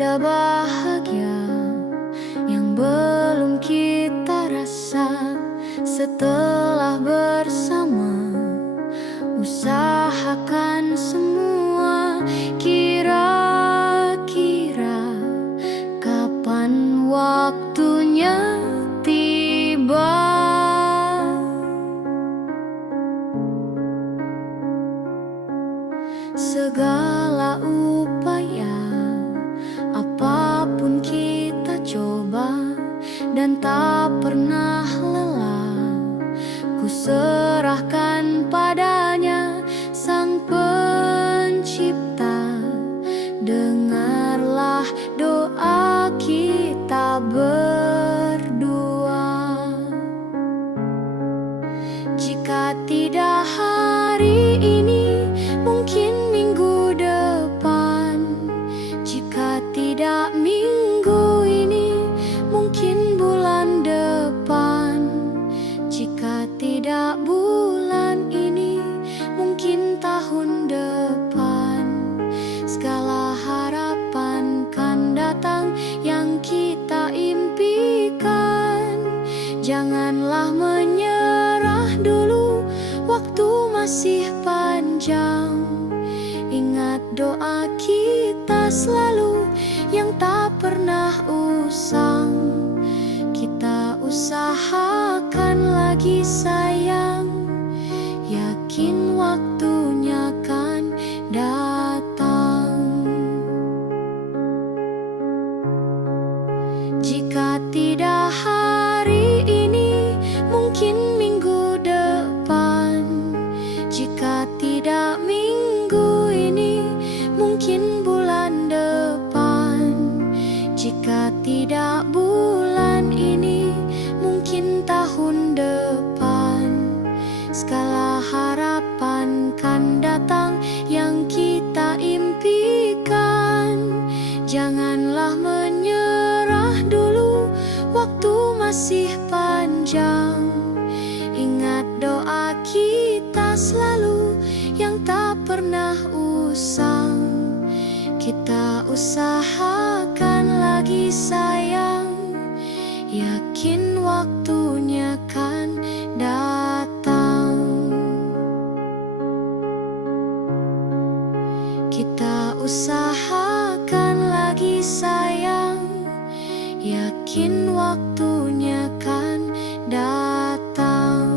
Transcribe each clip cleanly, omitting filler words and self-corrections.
tanda bahagia yang belum kita rasa. Setelah bersama, usahakan semua. Kira-kira kapan waktunya tiba? Segala upaya, apapun kita coba, dan tak pernah lelah. Ku serahkan padanya, Sang Pencipta. Dengarlah doa kita berdua. Jika tidak hari ini, mungkin minggu depan. Jika tidak minggu ini, mungkin bulan depan. Jika tidak bulan ini, mungkin tahun depan. Segala harapan kan datang yang kita impikan. Janganlah menyerah dulu, waktu masih panjang. Ingat doa kita selalu yang tak pernah usang. Kita usahakan lagi sayang, yakin waktunya kan datang. Jika tidak hari ini, mungkin minggu depan. Jika tidak minggu ini, mungkin bulan depan. Jika tidak bulan ini, mungkin tahun depan. Segala harapan kan datang yang kita impikan. Janganlah menyerah dulu, waktu masih panjang. Ingat doa kita selalu yang tak pernah usang. Kita usahakan lagi sayang, yakin waktunya kan datang. Kita usahakan lagi sayang, yakin waktunya kan datang.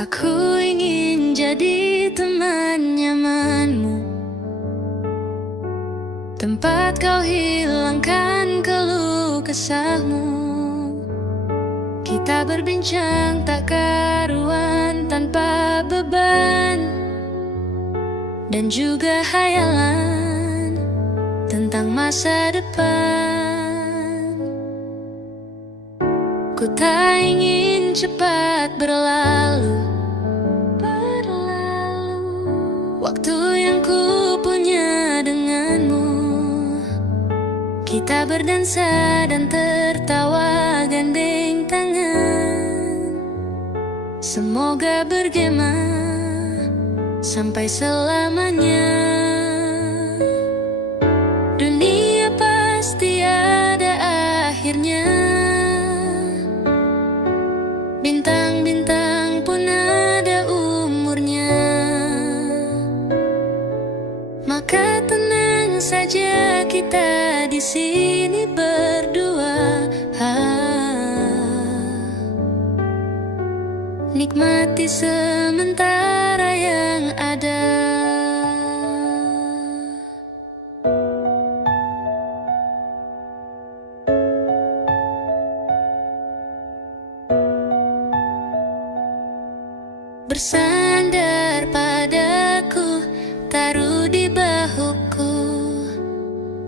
Aku ingin jadi teman nyamanmu, tempat kau hilangkan keluh kesahmu. Kita berbincang tak karuan tanpa beban, dan juga hayalan tentang masa depan. Ku tak ingin cepat berlalu waktu yang ku punya denganmu. Kita berdansa dan tertawa gandeng tangan. Semoga bergema sampai selamanya. Dunia pasti ada akhirnya. Bintang-bintang pun ada umurnya. Maka tenang saja kita di sini berdua. Nikmati sementara yang ada. Bersandar padaku, taruh di bahuku.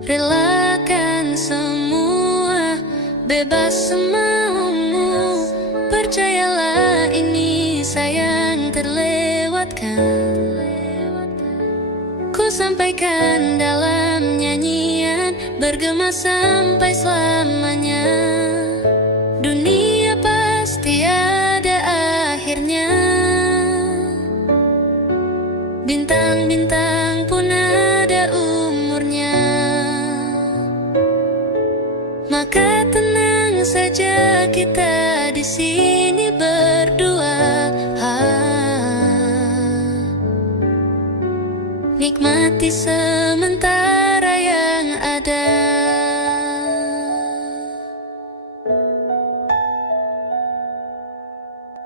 Relakan semua, bebas semaumu. Percayalah ini sayang terlewatkan. Ku sampaikan dalam nyanyian bergema sampai selamanya. Dunia pasti ada akhirnya. Bintang-bintang pun ada umurnya. Maka tenang saja kita di sini berdua. Nikmati sementara yang ada.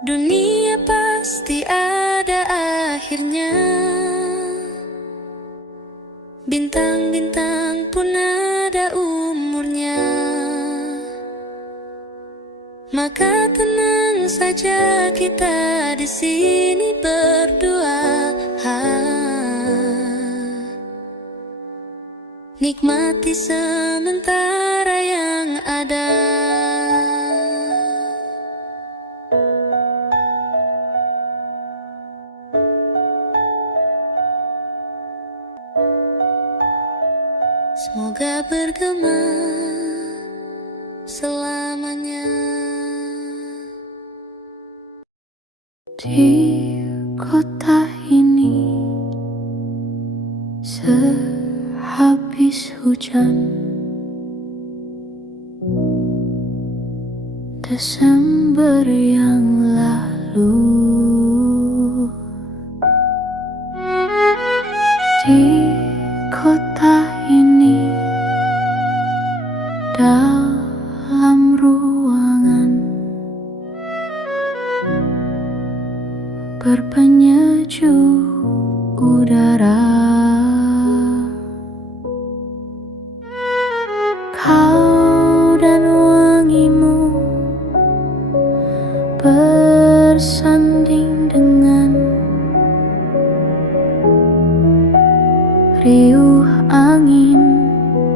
Dunia pasti ada akhirnya. Bintang-bintang pun ada umurnya. Maka tenang saja kita di sini berdua. Nikmati sementara yang ada. Semoga bergema selamanya. Di kota ini sehabis hujan Desember yang lalu, di kota ini dalam ruangan berpenyejuk udara, kau dan wangimu bersanding dengan riuh angin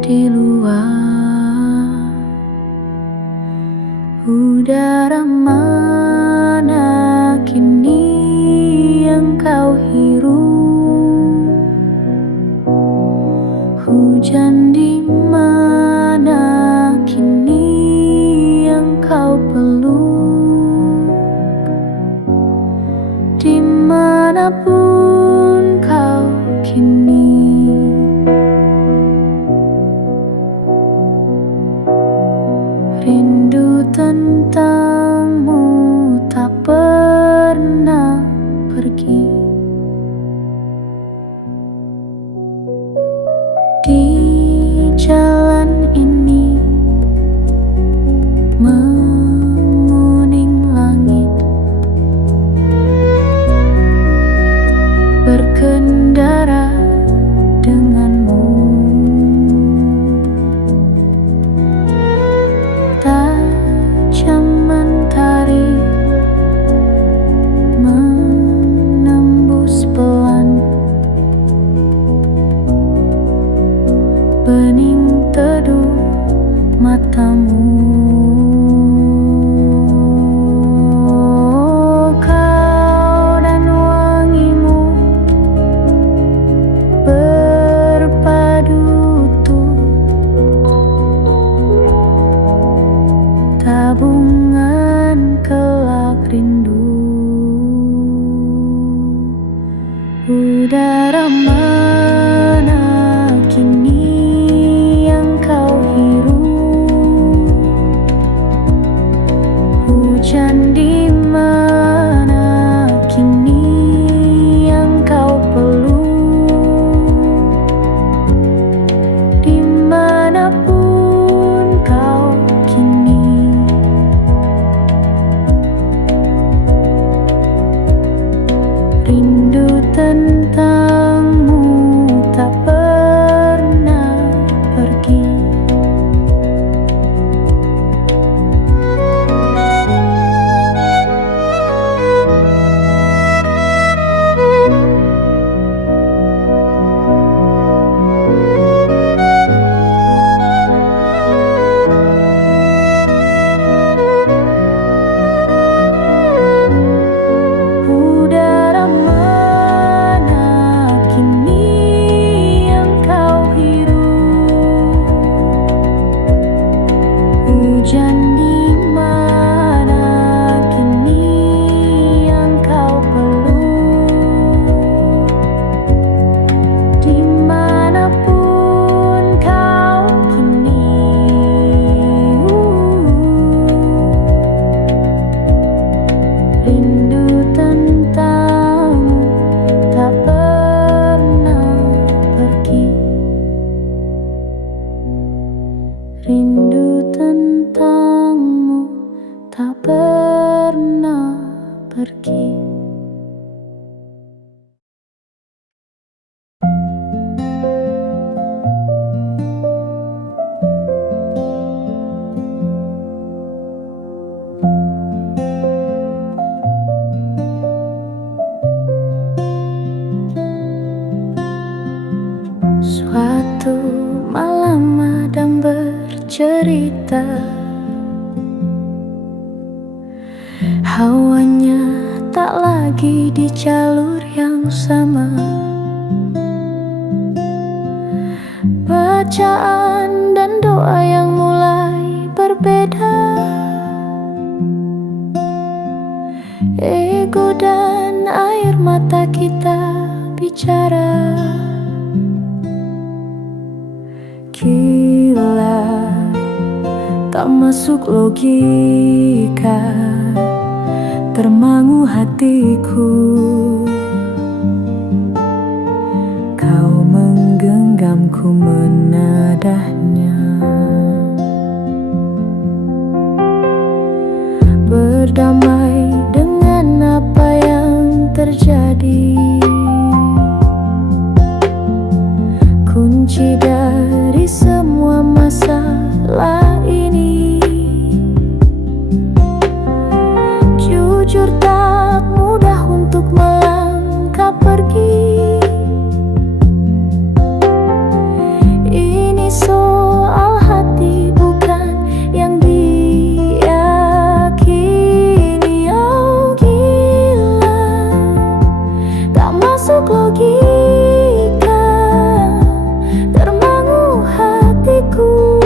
di luar. Udara mana kini yang kau hirup? Hujan di mana kini yang kau peluk? Dimanapun kau kini, rindu tentangmu tak pernah pergi. Di jalan ini menguning langit, berkendara denganmu. Tajam mentari menembus pelan bening teduh matamu. Kau dan wangimu berpadu utuh, tabungan kelak rindu. Udara mana kini yang kau hirup? Hujan di mana kini yang kau peluk? Dimanapun kau kini, rindu tentangmu tak pernah pergi. Udara mana cerita. Hawanya tak lagi di jalur yang sama. Bacaan dan doa yang mulai berbeda. Ego dan air mata kita bicara. Gila, tak masuk logika, termangu hatiku. Kau menggenggamku menadahnya. Berdamai dengan apa yang terjadi. Kunci dari semua masalah ini. Jujur tak mudah untuk melangkah pergi. Ini soal hati bukan yang diyakini. Oh gila, tak masuk logika, termangu hatiku.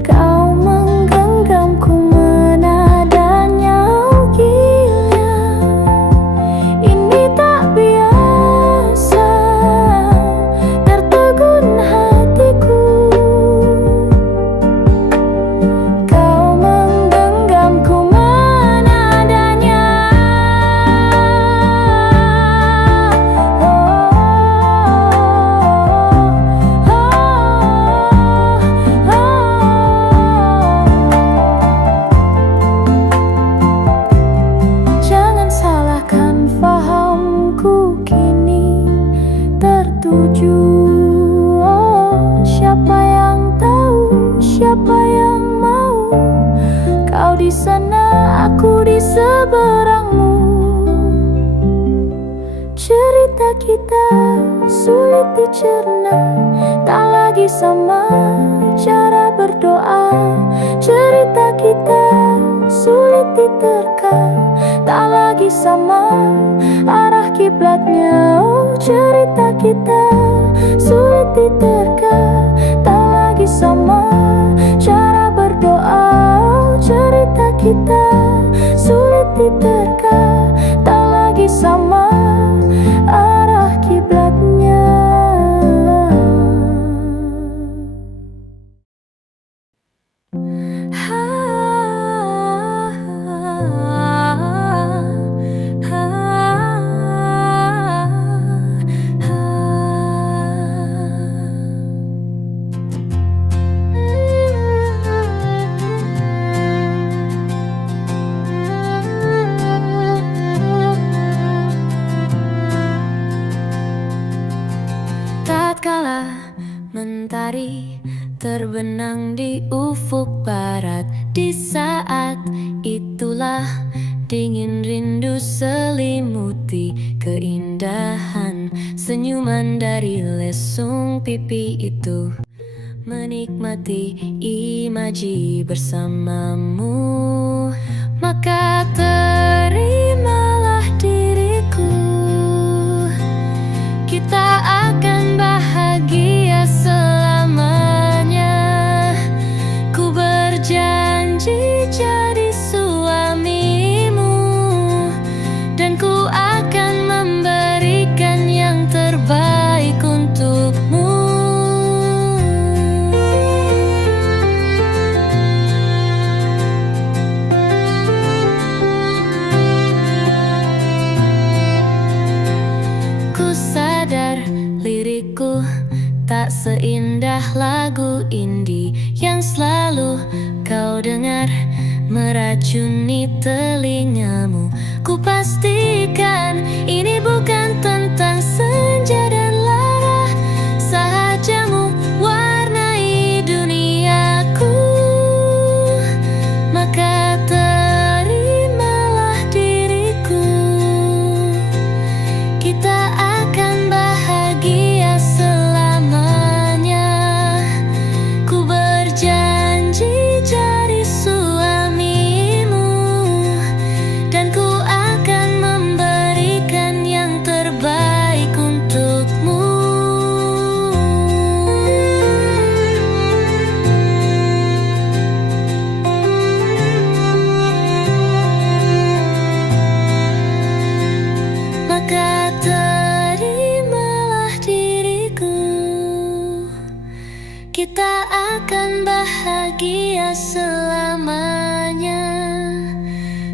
Kau menggenggamku menadanya. Oh gila, ini tak biasa, tertegun hatiku. Kau menggenggamku menadanya. Jangan salahkan fahamku kini tertuju. Oh, siapa yang tahu, siapa yang mau? Kau di sana, aku di seberangmu. Cerita kita sulit dicerna, tak lagi sama cara berdoa. Cerita kita sulit diterka, tak lagi sama arah kiblatnya. Oh, cerita kita sulit diterka, tak lagi sama cara berdoa. Oh, cerita kita sulit diterka, tak lagi sama arah kiblatnya. Tatkala mentari terbenam di ufuk barat, di saat itulah dingin rindu selimuti keindahan senyuman dari lesung pipi itu. Menikmati imaji bersamamu, maka terimalah diriku. Kita akan bahagia selamanya. Ku berjanji jadi suamimu, dan ku akan memberikan yang terbaik untukmu. Ku sadar lirikku tak seindah lagu indie yang selalu kau dengar meracuni telingamu. Ku pastikan ini bukan tentang senja dan lara. Sahajamu warnai duniaku, maka terimalah diriku. Kita akan bahagia selamanya. selamanya.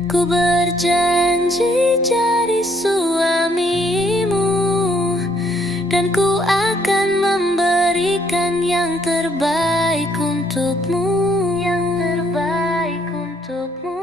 Ku berjanji jadi suamimu, dan ku akan memberikan yang terbaik untukmu. Yang terbaik untukmu.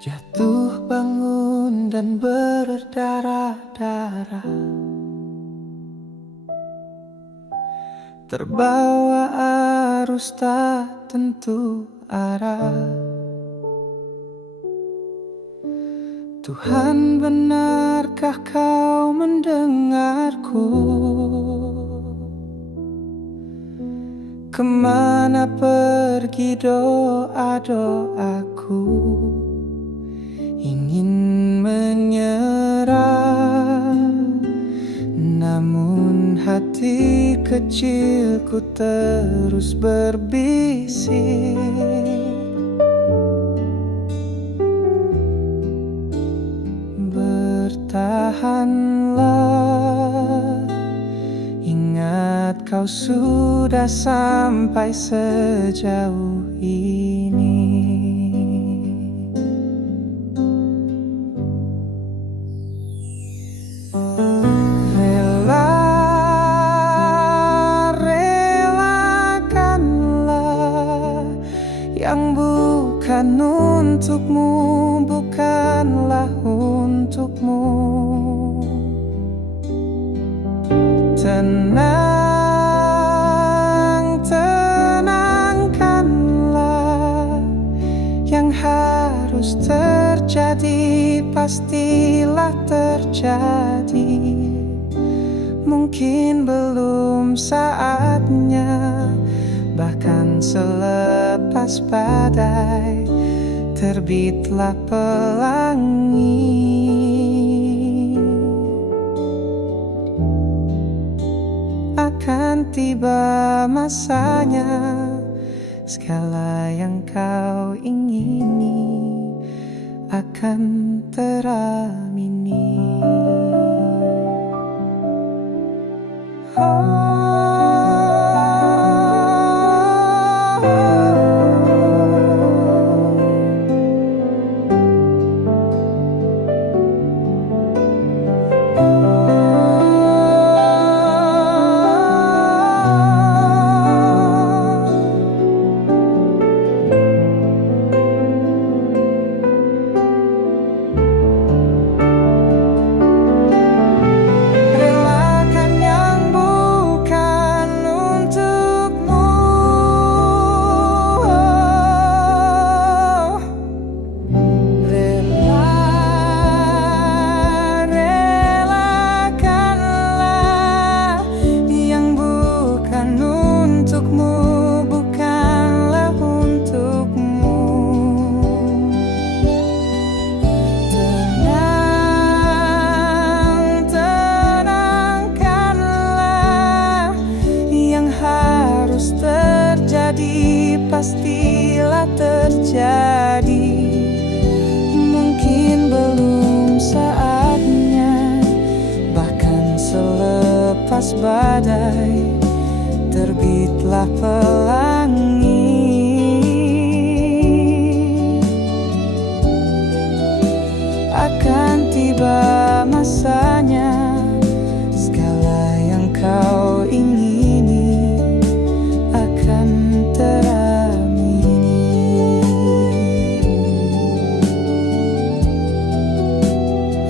Jatuh bangun dan berdarah-darah, terbawa arus tak tentu arah. Tuhan, benarkah kau mendengarku? Kemana pergi doa-doaku? Ingin menyerah, namun hati kecilku terus berbisik. Bertahanlah, ingat kau sudah sampai sejauh ini. Yang bukan untukmu, bukanlah untukmu. Tenang, tenangkanlah. Yang harus terjadi pastilah terjadi. Mungkin belum saatnya, bahkan selepas badai terbitlah pelangi. Akan tiba masanya, segala yang kau ingini akan teramini. Pastilah terjadi. Mungkin belum saatnya, bahkan selepas badai terbitlah pelangi. Akan tiba masanya, segala yang kau ingini akan teramini.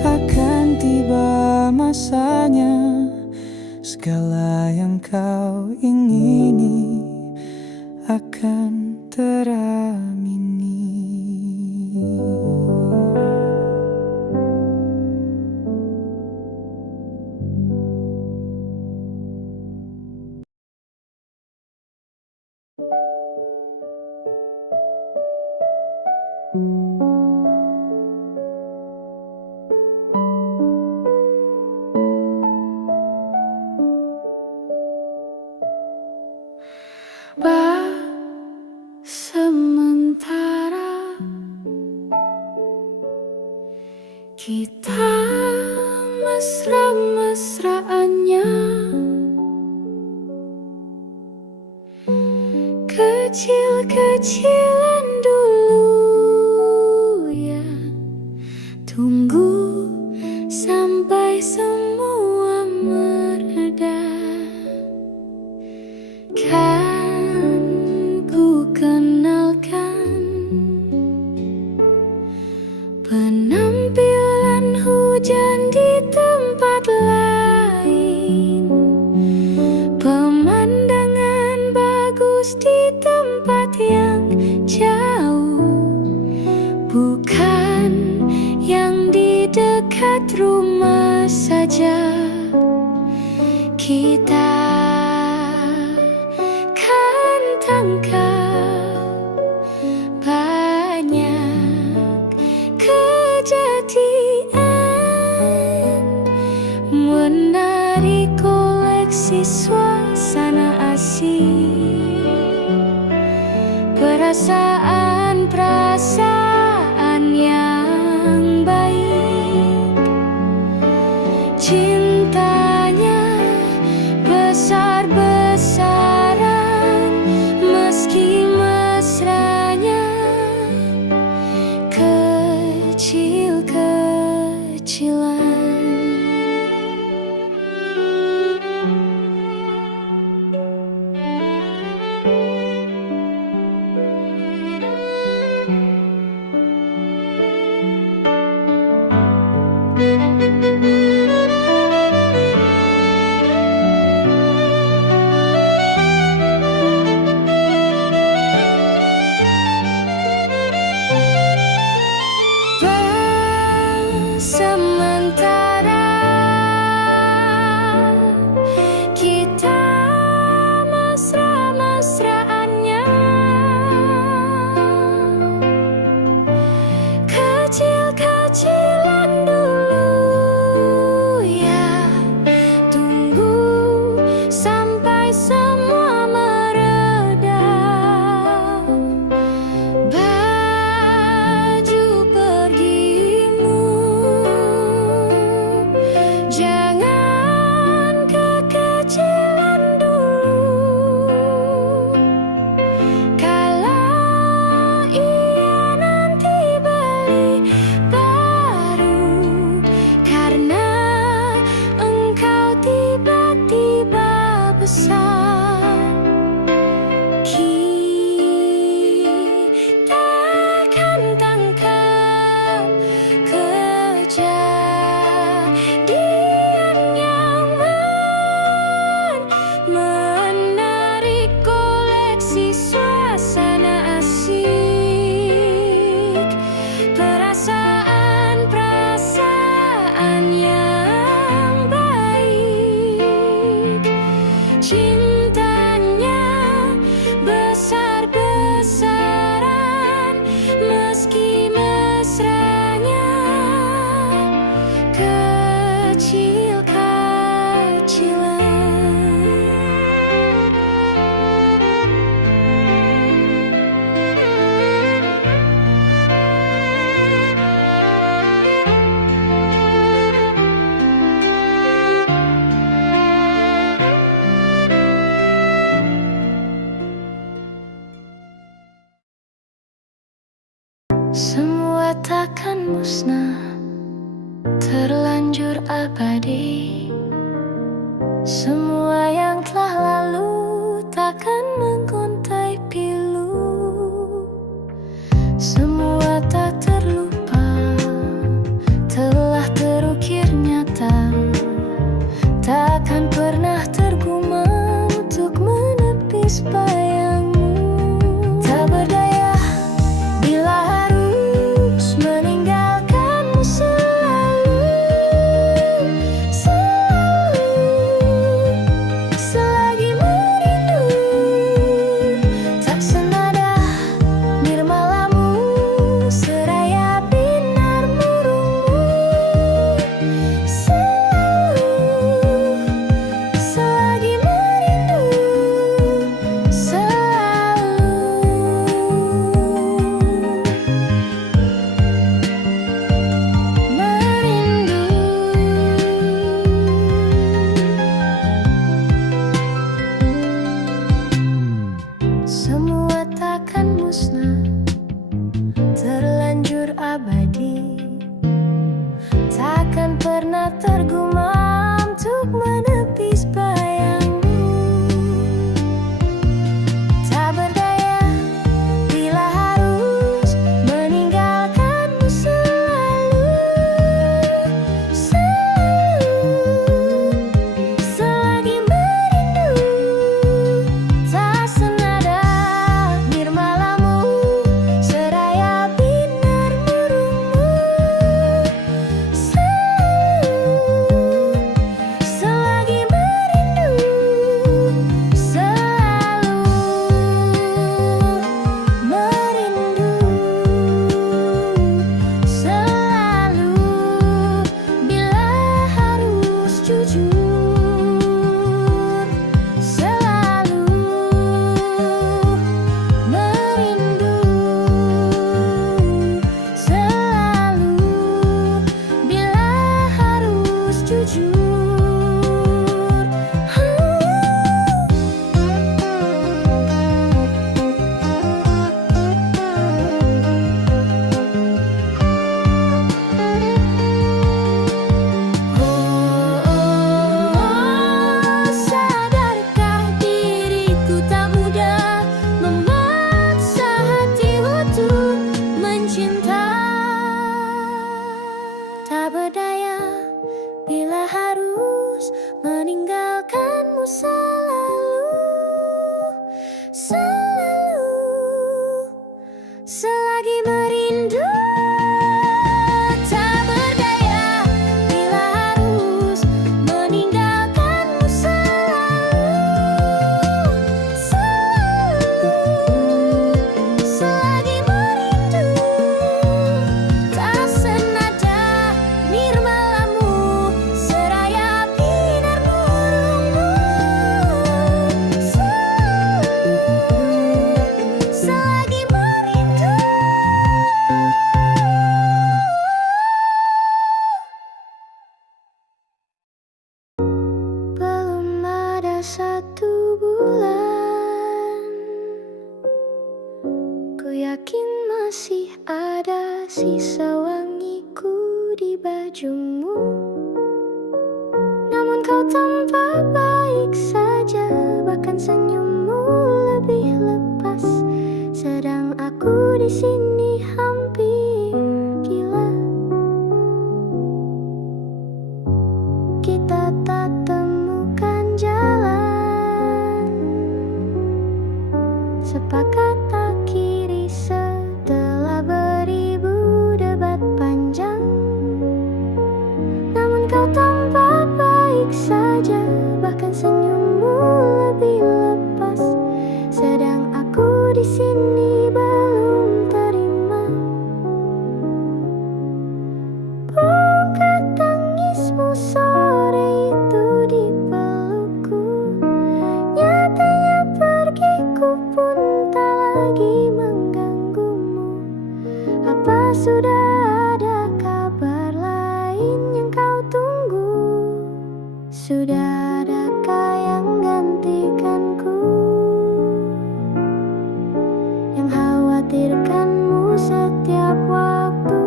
Akan tiba masanya, segala yang kau ingini akan teramini. Sementara kita mesra-mesraannya, kecil-kecilan dulu ya. Tunggu sampai semua mereda, kan ku kenalkan penampilan hujan di tempat lain, pemandangan bagus di tempat yang jauh, bukan yang di dekat rumah saja. Kita kan tangkap banyak kejadian, menarik koleksi suasana asing, perasaan-perasaan yang baik. Cintanya besar-besaran, meski mesranya kecil-kecilan. Sementara kita mesra-mesraannya, kecil-kecilan dulu ya. Tunggu sampai semua mereda, baju pergimu jangan kekecilan dulu. Kalau ia nanti beli baru, karena engkau tiba-tiba besar, kita akan tangkap kejadian yang menarik koleksi suasana asik, perasaan-perasaan yang baik. Cintanya besar-besaran, meski mesranya semua takkan musnah, terlanjur abadi. Semua yang telah lalu takkan menggontai pilu. Semua tak terlupa, telah terukir nyata, takkan pernah tergumam untuk menepis bayangmu. Tak berdaya bila harus meninggalkanmu selalu, selalu, Ku yakin masih ada sisa wangiku di bajumu. Namun kau tampak baik saja, bahkan senyummu lebih lepas. Sedang aku di sini hampir gila. Kita tak temukan jalan, sepakat tak kiri setelah beribu debat panjang. Namun kau tampak baik saja, bahkan senyummu lebih lepas. Sedang aku di sini belum terima. Bukan tangismu sore itu di pelukku, nyatanya pergiku pun tak lagi mengganggumu. Apa sudah ada kabar lain yang kau tunggu? Sudah adakah yang gantikanku, yang khawatirkanmu setiap waktu,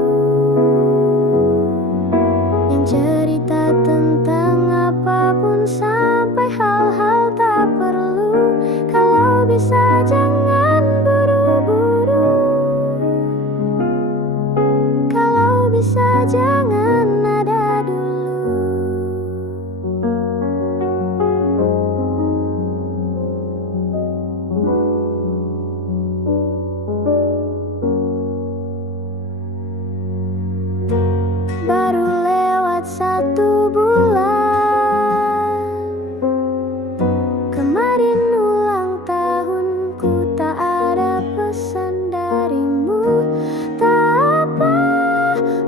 yang cerita tentang apapun sampai hal-hal tak perlu? Kalau bisa jangan buru-buru, kalau bisa jangan ada dulu. Baru lewat 1 bulan, kemarin ulang tahunku, tak ada pesan darimu. Tak apa,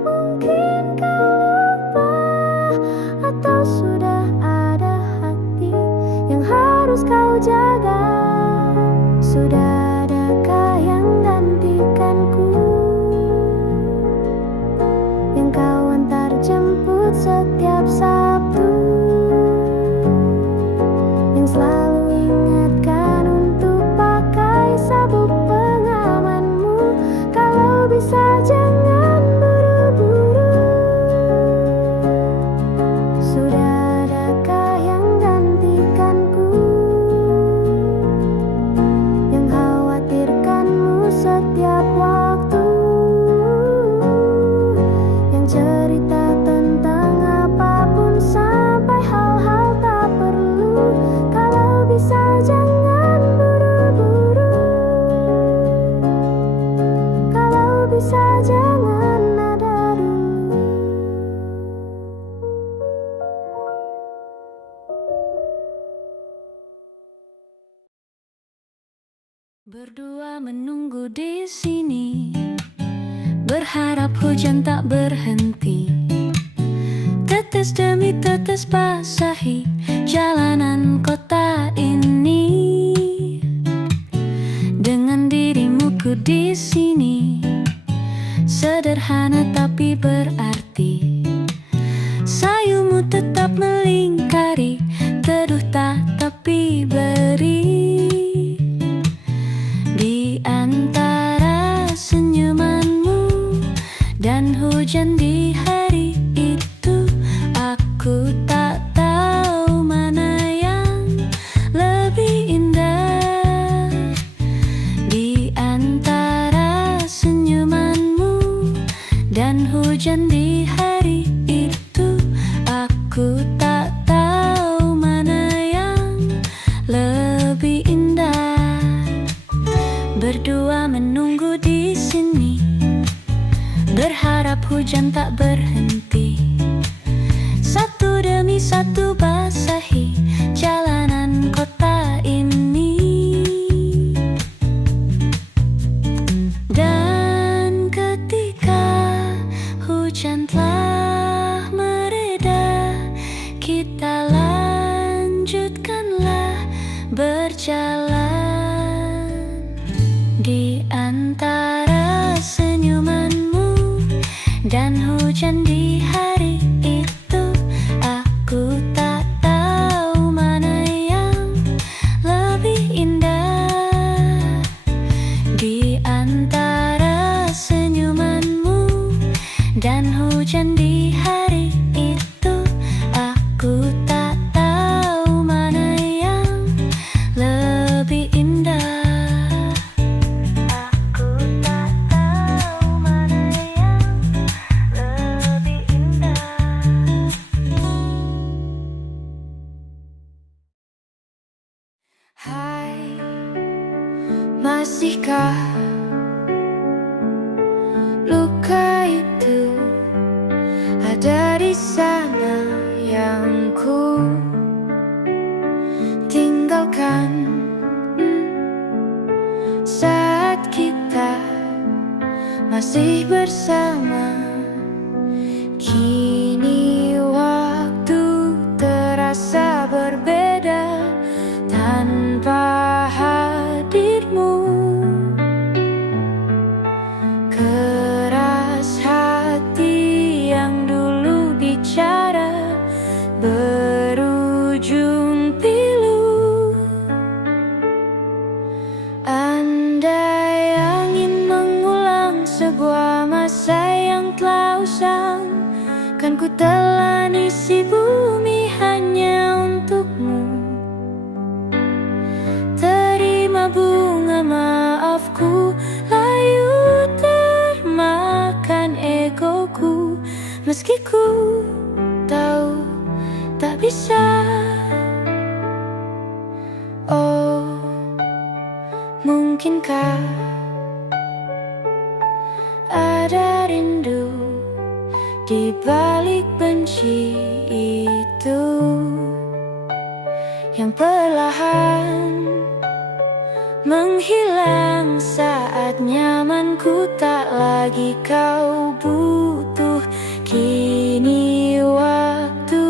mungkin kau lupa, atau sudah ada hati yang harus kau jaga. Sudah adakah yang gantikanku, yang kau antar jemput setiap Sabtu, yang selalu ingatkan untuk pakai sabuk pengamanmu? Kalau bisa jangan buru-buru, sudah adakah yang gantikanku, yang khawatirkanmu setiap waktu, yang cerita tentang apapun sampai hal-hal tak perlu? Kalau bisa jangan buru-buru, kalau bisa jangan ada dulu. Berdua menunggu di sini, berharap hujan tak berhenti. Tetes demi tetes basahi jalanan kota ini. Dengan dirimu ku di sini, sederhana tapi berarti. Sayumu tetap melingkari, teduh tak tapi beri. Di antara senyumanmu dan hujan di hari itu, aku tak tahu mana yang lebih indah. Di antara senyumanmu dan hujan di hari itu, aku tak tahu mana yang lebih indah. Berdua menunggu di sini, berharap hujan tak berhenti. Satu demi satu basahi jalanan kota ini. Dan ketika hujan telah mereda, kita lanjutkanlah berjalan. Di antara senyumanmu dan hujan di hari itu, aku tak tahu mana yang lebih indah. Di antara Masihkah luka itu ada di sana yang ku tinggalkan saat kita masih bersama? Kini waktu terasa berbeda tanpa hadirmu. Keras hati yang dulu bicara berujung pilu. Andai angin mengulang sebuah masa yang telah usang, kan ku telan isi bumi hanya untukmu. Terima bunga maafku, layu termakan egoku, meski ku tahu tak bisa. Oh, mungkinkah ada rindu di balik benci itu yang perlahan menghilang saat nyamanku tak lagi kau butuh. Kini waktu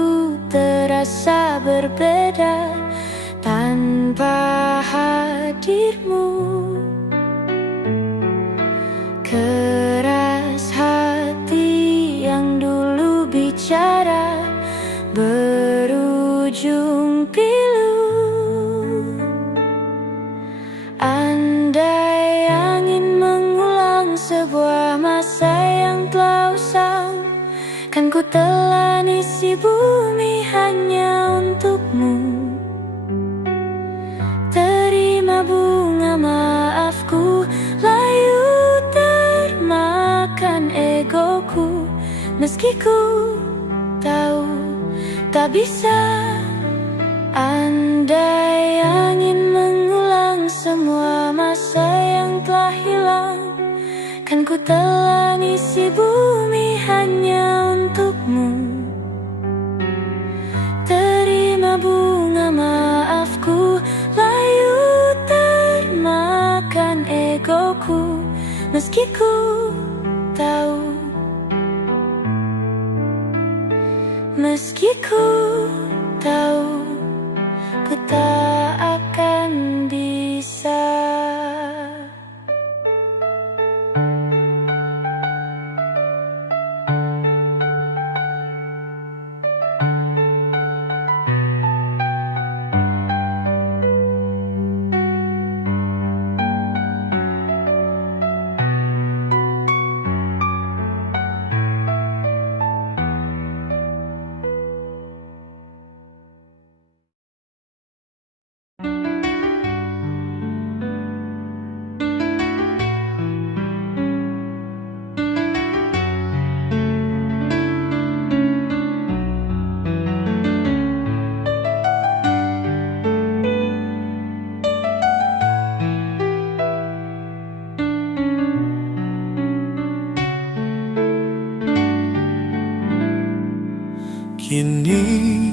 terasa berbeda tanpa hadirmu. Keras hati yang dulu bicara berujung pilu. Andai angin mengulang sebuah masa yang telah usang, kan ku telan isi bumi hanya untukmu. Terima bunga maafku, layu termakan egoku, meski ku tahu tak bisa. Andai angin mengulang semua masa yang telah hilang, kan ku telan isi bumi hanya untukmu. Terima bunga maafku, layu termakan egoku, meski ku tahu, meski ku tahu, ku tak akan bisa. Kini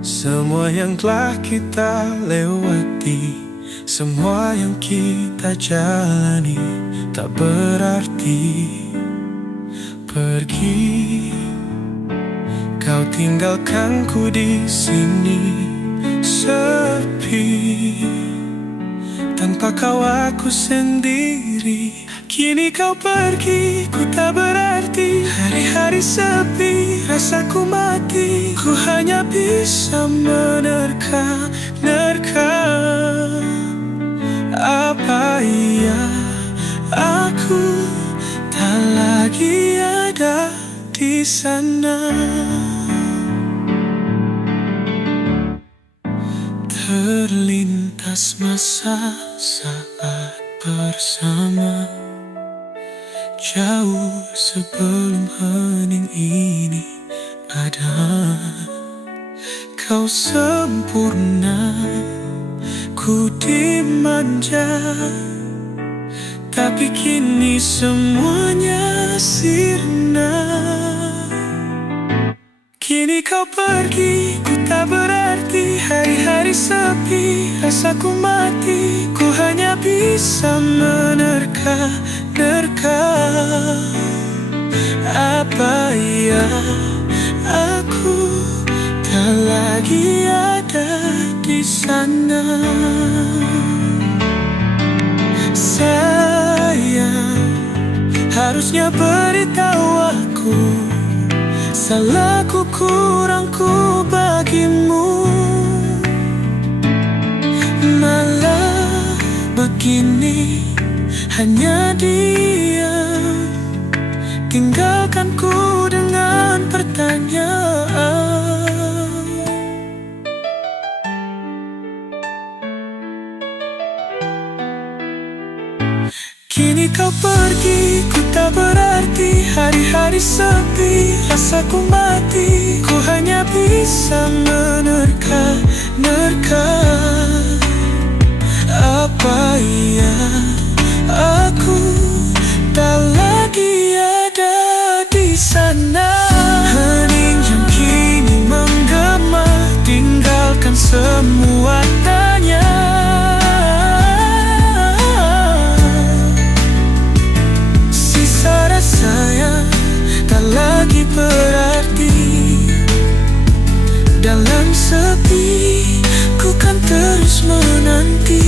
semua yang telah kita lewati, semua yang kita jalani tak berarti. Pergi, kau tinggalkanku di sini sepi. Tanpa kau aku sendiri. Kini kau pergi, ku tak berarti. Hari-hari sepi, rasaku mati. Ku hanya bisa menerka-nerka. Apa iya aku tak lagi ada di sana? Terlintas masa saat bersama, jauh sebelum hening ini ada. Kau sempurna, ku Ku dimanja, tapi kini semuanya sirna. Kini kau pergi, ku tak berarti. Hari-hari sepi, rasaku mati. Ku hanya bisa menerka-nerka. Apa ya, aku tak lagi ada di sana. Sayang, harusnya beritahu aku. Salahku, kurangku bagimu. Malah begini, hanya diam, tinggalkanku dengan pertanyaan. Kini kau pergi, ku tak berarti. Hari-hari sepi, rasaku mati. Ku hanya bisa menerka-nerka. Apa ya, aku tak lagi ada di sana. Hening yang kini menggema, tinggalkan semua tanya. Sisa rasanya tak lagi berarti. Dalam sepi, ku kan terus menanti.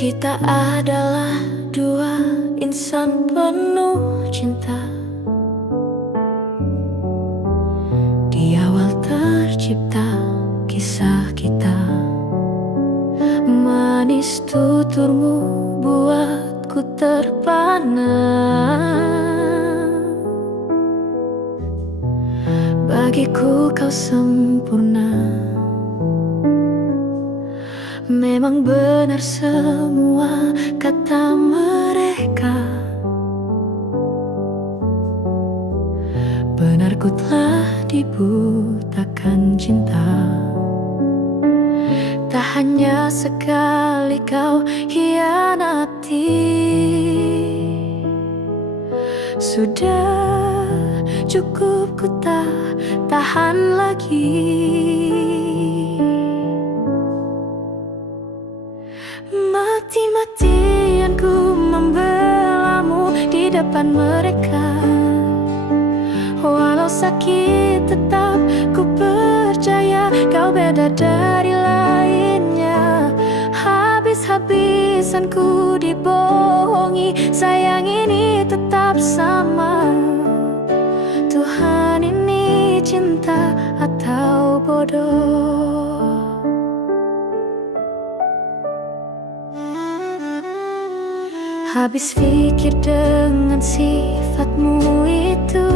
Kita adalah dua insan penuh cinta. Di awal tercipta kisah kita. Manis tuturmu buatku terpana. Bagiku kau sempurna. Memang benar semua kata mereka. Benar ku telah dibutakan cinta. Tak hanya sekali kau hianati. Sudah cukup, ku tak tahan lagi. Mati-matian ku membelamu di depan mereka. Walau sakit tetap ku percaya kau beda dari lainnya. Habis-habisan ku dibohongi. Sayang ini tetap sama. Tuhan ini cinta atau bodoh? Habis pikir dengan sifatmu itu.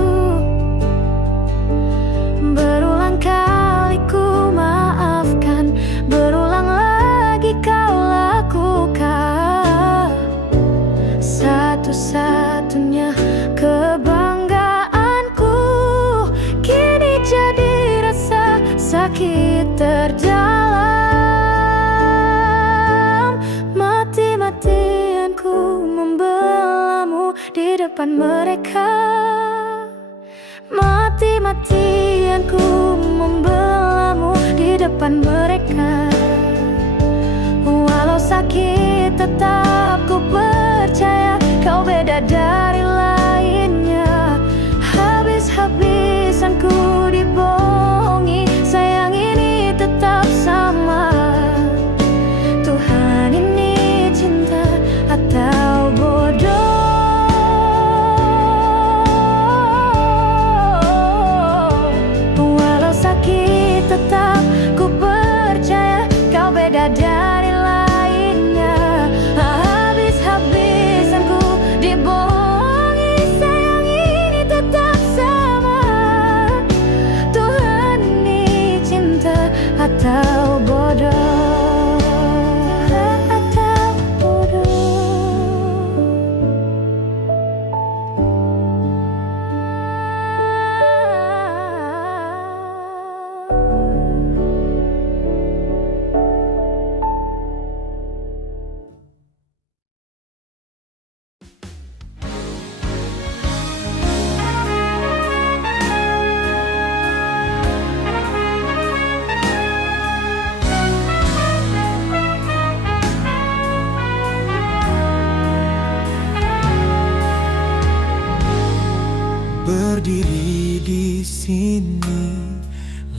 Berulang kali ku maafkan, berulang lagi kau lakukan. Satu-satunya kebanggaanku kini jadi rasa sakit terdalam. Mati-matian ku membelamu di depan mereka. Mati-matian ku membelamu di depan mereka. Walau sakit tetap ku percaya kau beda dari lainnya. Habis-habisan ku dibohongi. Sayang ini tetap sama. Tuhan ini cinta atau bodoh? Tetap ku percaya kau beda dari lainnya. Habis-habisan ku dibohongi. berdiri di sini,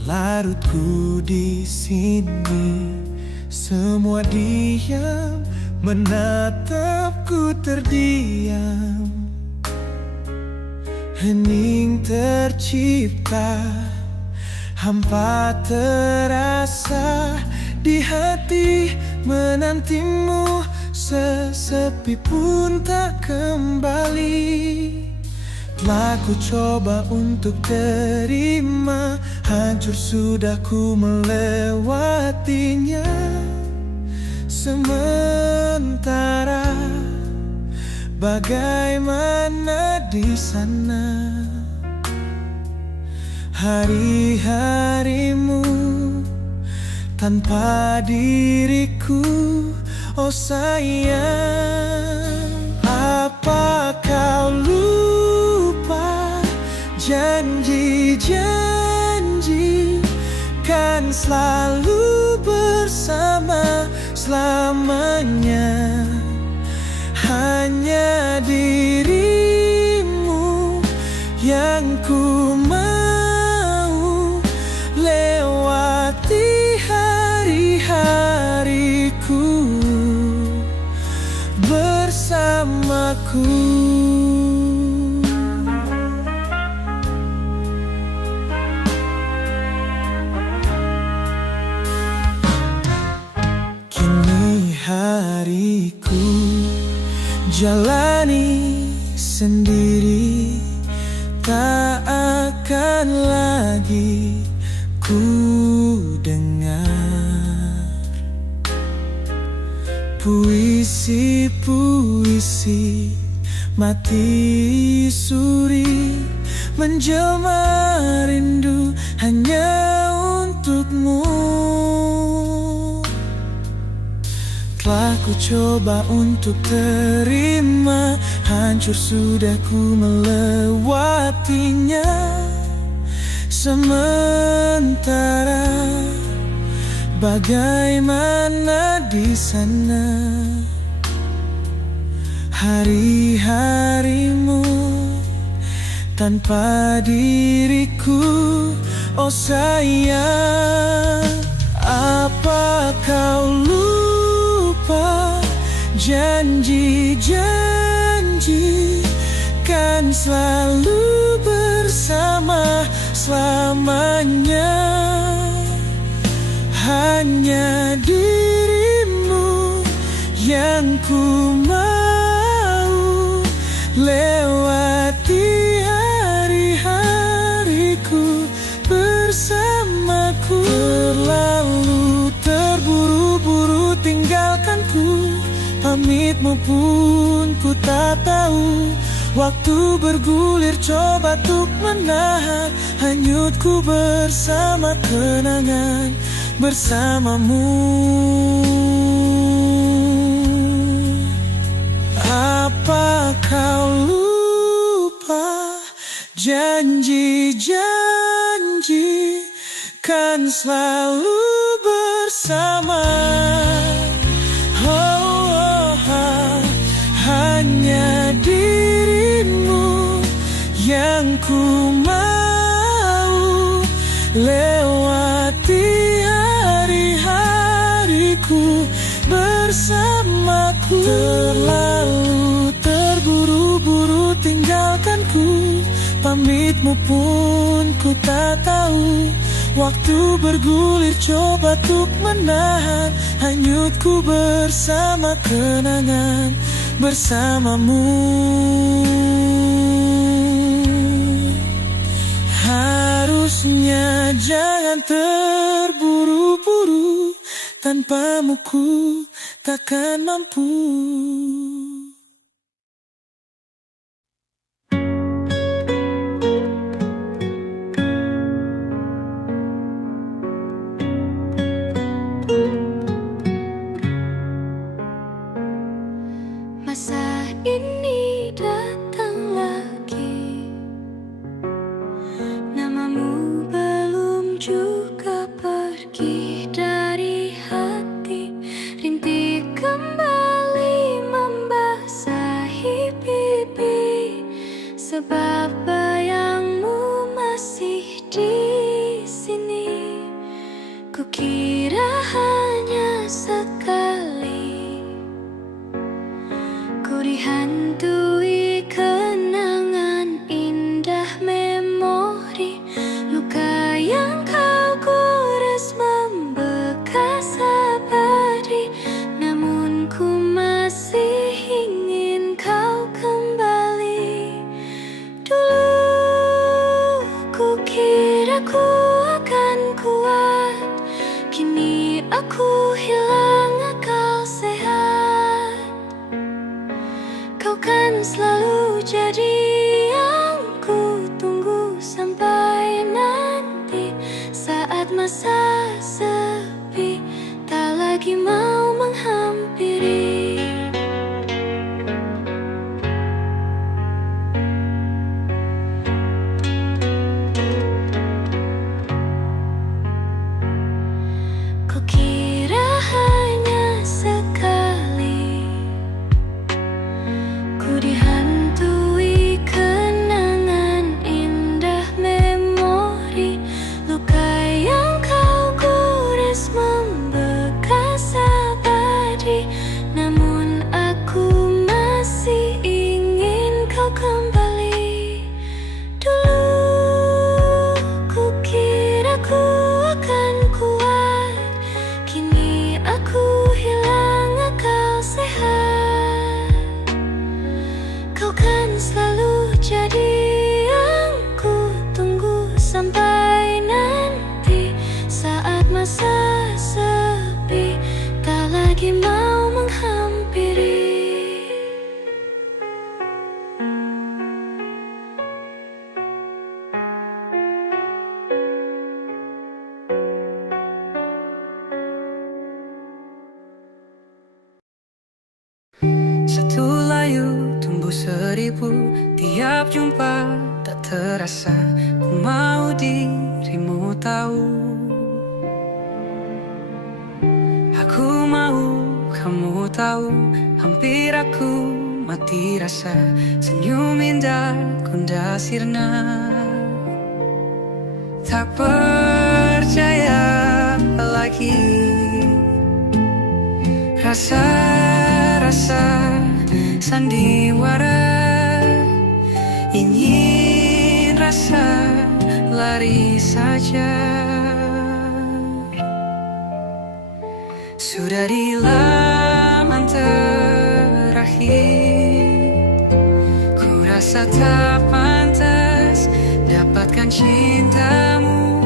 larutku di sini. Semua diam, menatapku terdiam. Hening tercipta, hampa terasa di hati, menantimu sesepi pun tak kembali. Telah ku coba untuk terima, hancur sudah ku melewatinya. Sementara bagaimana di sana hari-harimu tanpa diriku, oh sayang. Apa kau lupa janji-janji kan selalu bersama selamanya? Hanya dirimu yang ku mau, lewati hari-hariku bersamaku. Kini hariku jalani sendiri, tak akan lagi ku dengar puisi-puisi mati suri, menjelma rindu hanya untukmu. Telah ku coba untuk terima, hancur sudah ku melewatinya. Sementara bagaimana di sana hari-harimu tanpa diriku, oh sayang. Apa kau lupa janji-janji kan selalu bersama selamanya? Hanya dirimu yang ku mau, lewati hari-hariku bersamaku. Terlalu terburu-buru tinggalkanku, pamitmu pun ku tak tahu. Waktu bergulir coba untuk menahan hanyutku bersama kenangan bersamamu. Apa kau lupa janji-janji kan selalu bersama? Hanya dirimu yang ku mau, lewati hari-hariku bersamaku. Terlalu terburu-buru tinggalkanku, pamitmu pun ku tak tahu. Waktu bergulir coba untuk menahan hanyutku bersama kenangan bersamamu. Harusnya jangan terburu-buru, tanpamu ku takkan mampu. Masa ini datang lagi, namamu belum juga pergi dari hati. Rintik kembali membasahi pipi, sebab bayangmu kukira ku akan kuat, kini aku hilang akal sehat. Kau kan selalu jadi yang ku tunggu sampai nanti, saat masa sepi tak lagi mau menghampiri. Kukira hanya sekali ku dihantui kenangan indah, memori luka yang kau gores membekas abadi. Namun aku masih ingin kau kembali. Dulu kukira ku akan kuat, kini aku hilang akal sehat. Kau kan selalu jadi yang ku tunggu sampai nanti, saat masa sepi tak lagi mau menghampiri. Satu layu tumbuh seribu, tiap jumpa tak terasa. Ku mau dirimu tahu, aku mau kamu tahu. Hampir aku mati rasa, senyum indah gundah sirna. Tak percaya lagi, rasa-rasa sandiwara, ingin rasa lari saja. Sudah di laman terakhir, ku rasa tak pantas dapatkan cintamu,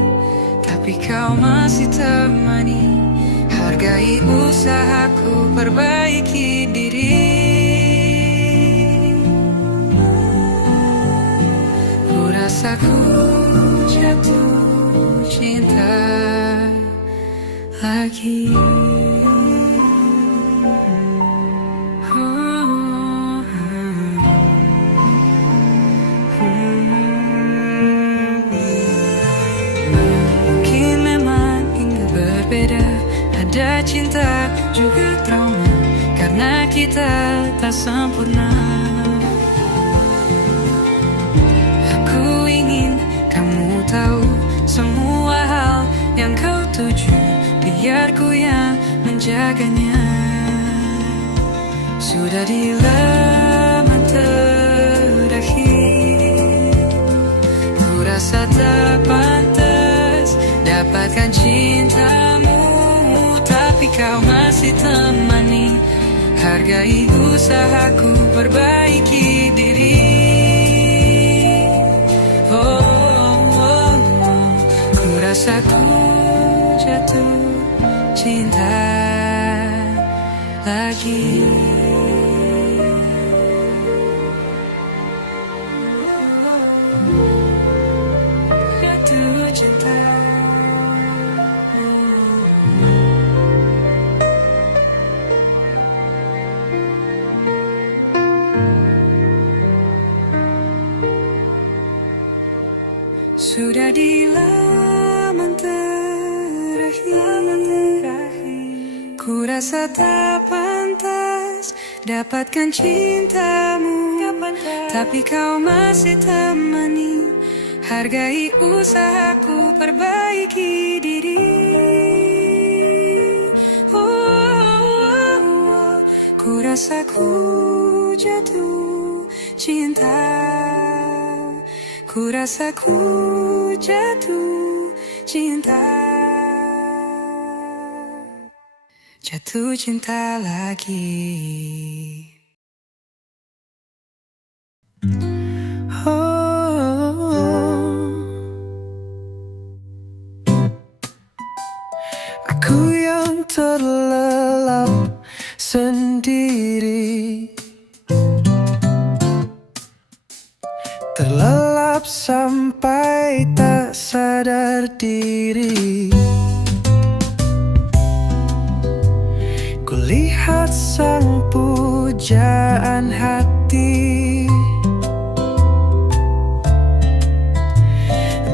tapi kau masih temani. Hargai usahaku perbaiki diri. Ku rasa ku jatuh cinta lagi. Mungkin memang ingin berbeda, ada cinta juga trauma, karena kita tak sempurna. Aku ingin kamu tahu semua hal yang kau tuju, biar ku yang menjaganya. Sudah di laman terakhir, ku rasa tak pantas dapatkan cintamu, tapi kau masih temani. Hargai usahaku perbaiki diri. Ku rasa ku jatuh cinta lagi. Jatuh cinta. Sudah di laman terakhir, ku rasa tak pantas dapatkan cintamu, tapi kau masih temani. Hargai usahaku perbaiki diri. Ku rasa ku jatuh cinta. Ku rasa ku jatuh cinta, jatuh cinta lagi. Oh, sampai tak sadar diri. Kulihat sang pujaan hati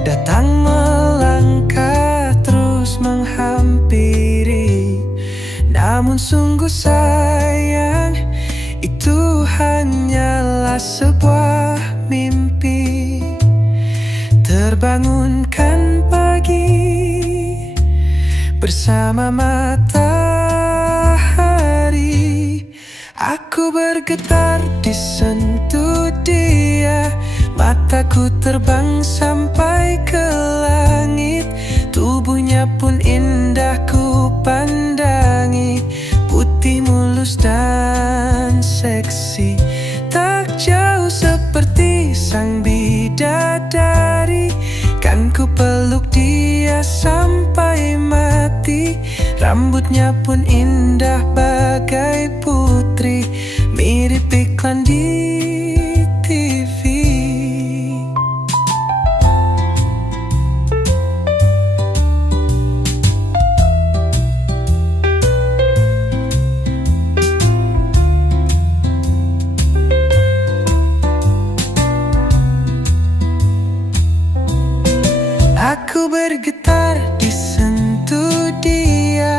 datang melangkah terus menghampiri. Namun sungguh sayang, itu hanyalah sebuah mimpi. Terbangunkan pagi bersama matahari. Aku bergetar disentuh dia, mataku terbang sampai ke langit. Tubuhnya pun indah ku pandangi, putih mulus dan seksi, tak jauh seperti sang bidadari. Kan ku peluk dia sampai mati. Rambutnya pun indah bagai putri, mirip iklan di TV. Aku bergetar disentuh dia,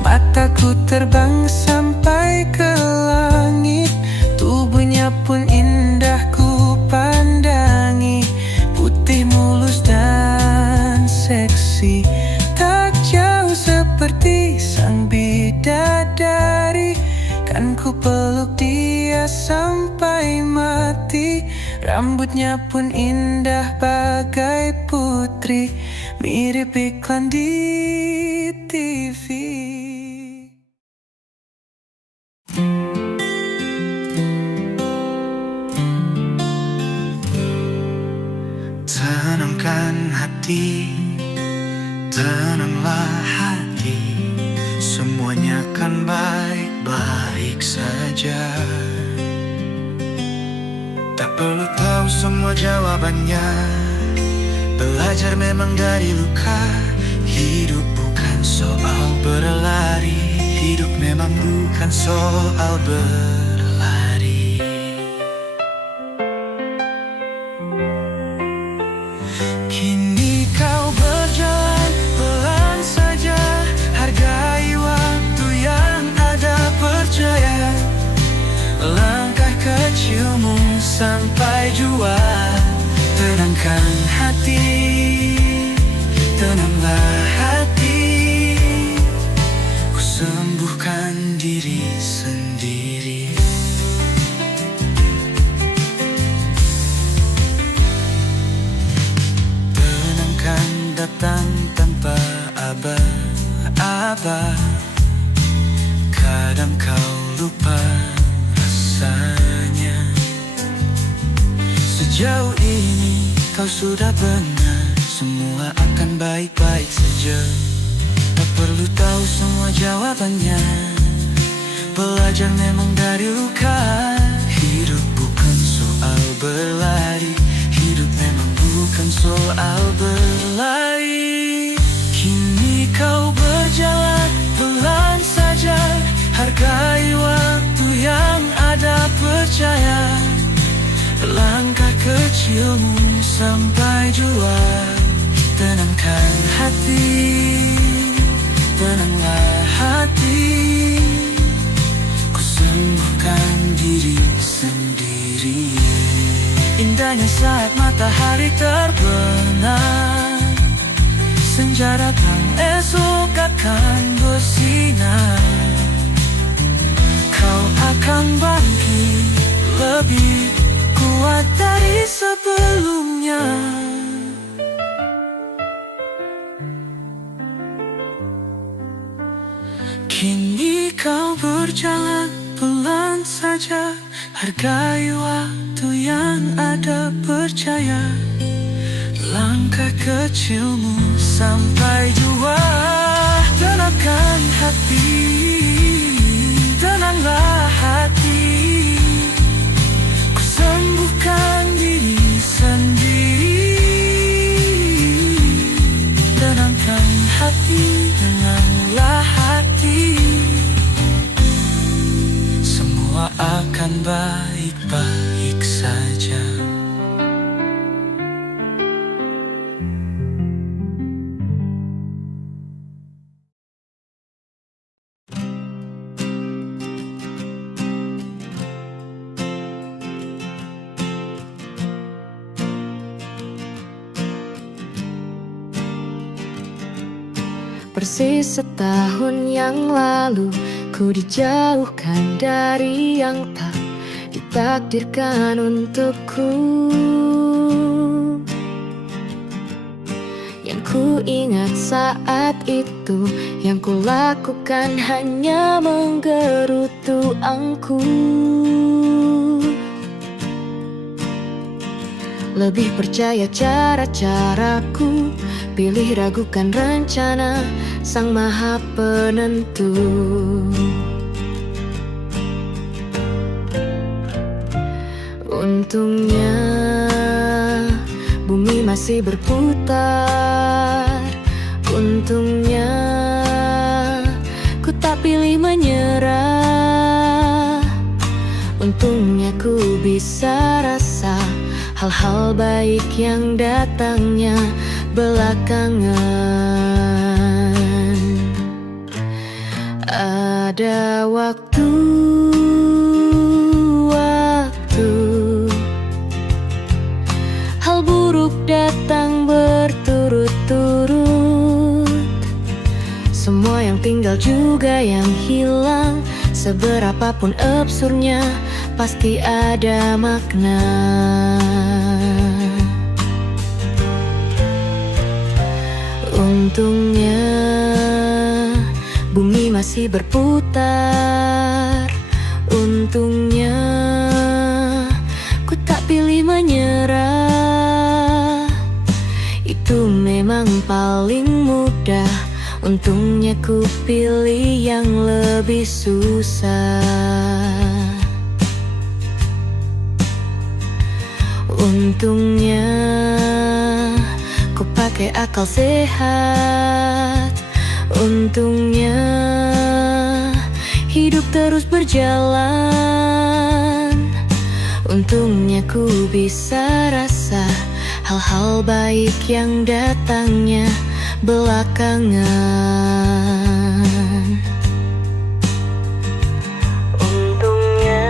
mataku terbang sampai ke langit. Tubuhnya pun indah ku pandangi, putih mulus dan seksi, tak jauh seperti sang bidadari. Kan ku peluk dia sampai mati. Rambutnya pun indah bagai putri, mirip iklan di TV. Tenangkan hati, tenanglah hati, semuanya kan baik-baik saja. Tak perlu tahu semua jawabannya, belajar memang dari luka. Hidup bukan soal berlari, hidup memang bukan soal berlari. Kini kau berjalan pelan saja, hargai waktu yang ada, percaya langkah kecilmu sampai jua. Tenangkan hati, tenanglah hati, ku sembuhkan diri sendiri. Tenangkan datang tanpa aba-aba, kadang kau lupa rasanya. Sejauh ini kau sudah benar, semua akan baik-baik saja. Tak perlu tahu semua jawabannya, belajar memang dari luka. Hidup bukan soal berlari, hidup memang bukan soal berlari. Kini kau berjalan pelan saja, hargai waktu yang ada, percaya langkah kecilmu sampai jua. Tenangkan hati, tenanglah hati, ku sembuhkan diri sendiri. Indahnya saat matahari terbenam, senja datang esok akan bersinar. Kau akan bangkit lebih kuat dari sebelumnya. Kini kau berjalan pelan saja, hargai waktu yang ada, percaya langkah kecilmu sampai jua. Tenangkan hati, tenanglah hati, ku sembuhkan diri sendiri. baik-baik saja. Persis setahun yang lalu ku dijauhkan dari yang tak ditakdirkan untukku. Yang ku ingat saat itu, yang ku lakukan hanya menggerutu angku. Lebih percaya cara-caraku, pilih ragukan rencana Sang Maha Penentu. Untungnya bumi masih berputar. Untungnya ku tak pilih menyerah. Untungnya ku bisa rasa hal-hal baik yang datangnya belakangan. Ada waktu hal buruk datang berturut-turut. Semua yang tinggal juga yang hilang. Seberapapun absurdnya, pasti ada makna. Untungnya bumi masih berputar. Untungnya ku tak pilih menyerah. Itu memang paling mudah. Untungnya ku pilih yang lebih susah. Untungnya ku pakai akal sehat. Untungnya hidup terus berjalan. Untungnya ku bisa rasa hal-hal baik yang datangnya belakangan. Untungnya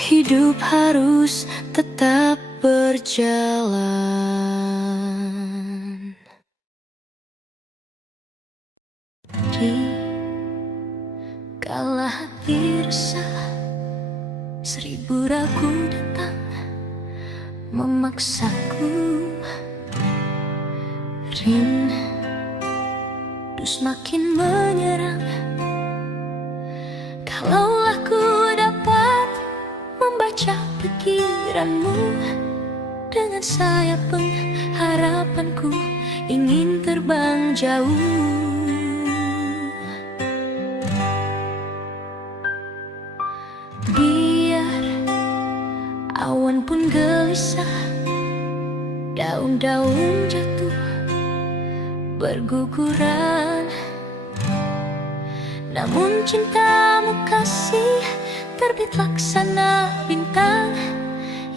hidup harus tetap berjalan. Kala hati resah, 1000 ragu datang memaksaku. Rindu semakin menyerang. Kalaulah ku dapat membaca pikiranmu, dengan sayap pengharapanku ingin terbang jauh. Biar awan pun gelisah, daun-daun jatuh berguguran, namun cintamu kasih terbit laksana bintang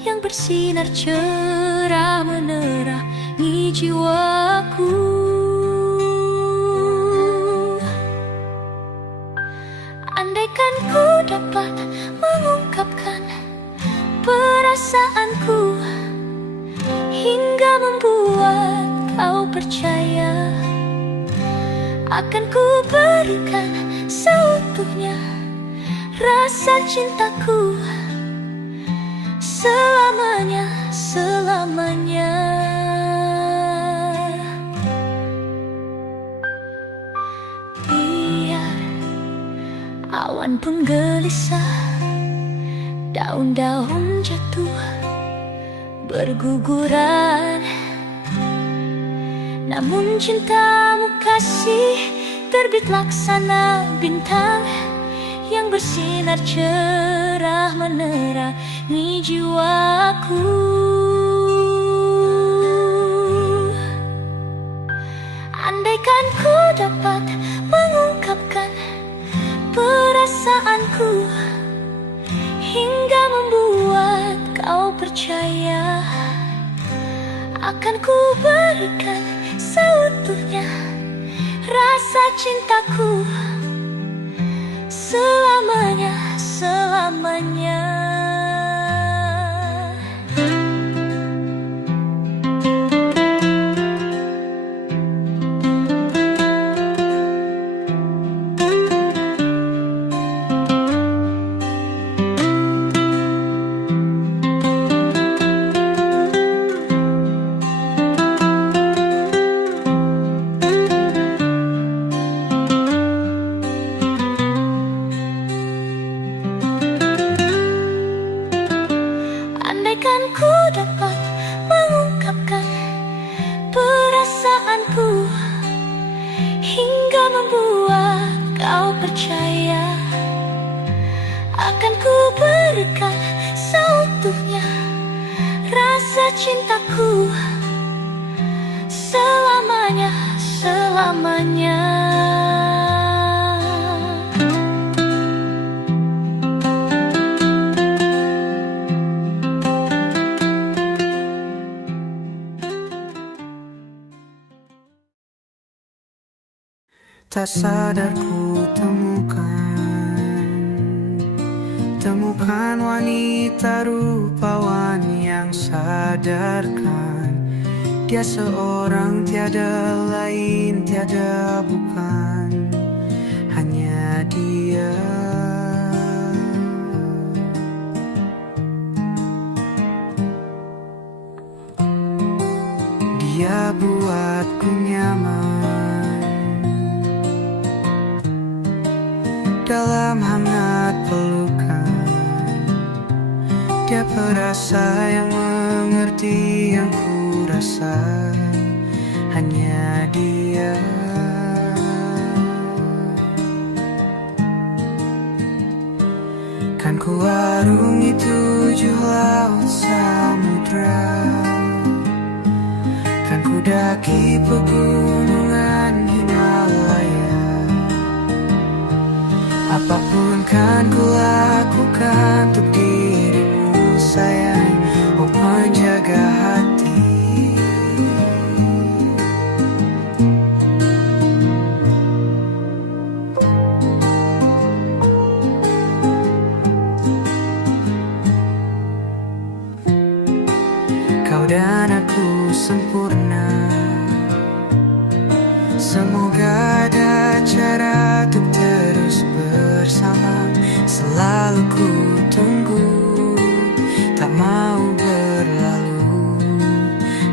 yang bersinar cerah menerangi jiwaku. Andaikan ku dapat mengungkapkan perasaanku hingga membuat kau percaya, akan ku berikan seutuhnya rasa cintaku selamanya, selamanya. Biar awan pun gelisah, daun-daun jatuh berguguran, namun cintamu kasih terbit laksana bintang yang bersinar cerah menerangi jiwaku. Andaikan ku dapat mengungkapkan perasaanku hingga membuat kau percaya, akan ku berikan seutuhnya rasa cintaku selamanya, selamanya. Andaikan ku dapat mengungkapkan perasaanku hingga membuat kau percaya, akan ku berikan seutuhnya rasa cintaku selamanya, selamanya. Tak sadar ku temukan wanita rupawan yang sadarkan dia seorang, tiada lain, tiada bukan, hanya dia. Dia buatku nyaman dalam hangat pelukan. Dia perasa yang mengerti yang ku rasa, hanya dia. Kan ku arungi 7 laut samudra, kan ku daki pegunungan Himalaya. Apapun kan ku lakukan untuk dirimu sayang, oh penjaga hati. Kau dan aku sempurna, semoga ada cara untuk terus bersama. Selalu ku tunggu, tak mau berlalu,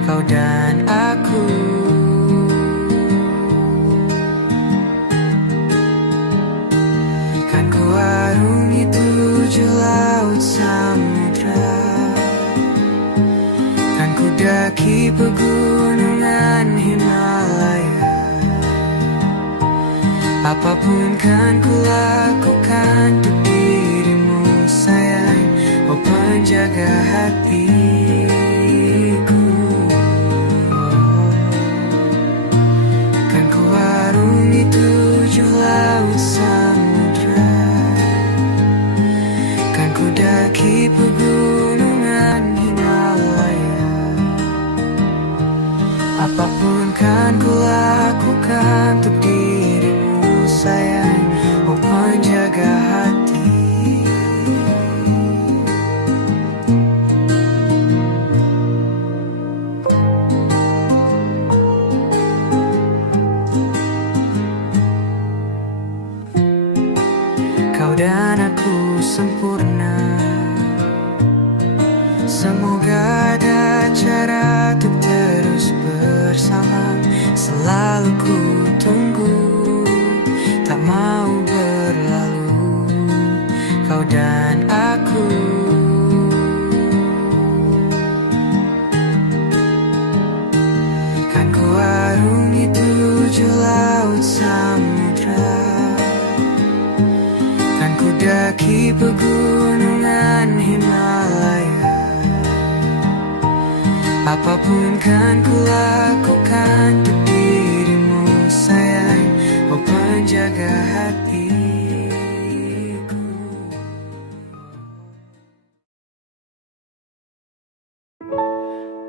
kau dan aku. Kan ku arungi 7 laut samudra, kan ku daki pegunungan Himalaya. Apapun kan ku lakukan untuk dirimu sayang, oh penjaga hatiku. Kan ku arungi 7 laut samudra, kan ku daki pegunungan Himalaya. Apapun kan ku lakukan untuk dirimu sayang, oh penjaga hati. Kau dan aku sempurna, semoga ada cara untuk terus bersama. Selalu ku tunggu, tak mau berlalu, kau dan aku. Kan ku arungi 7 laut samudra, kan ku ku daki pegunungan Himalaya. Apapun kan ku lakukan untuk dirimu sayang, oh penjaga hatiku.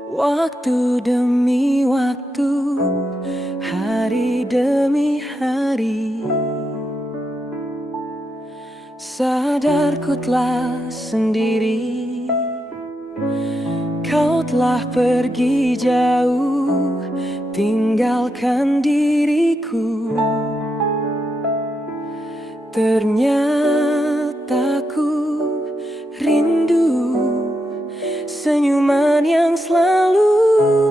Waktu demi waktu, hari demi hari, sadar ku telah sendiri. Kau telah pergi jauh, tinggalkan diriku. Ternyata ku rindu senyuman yang selalu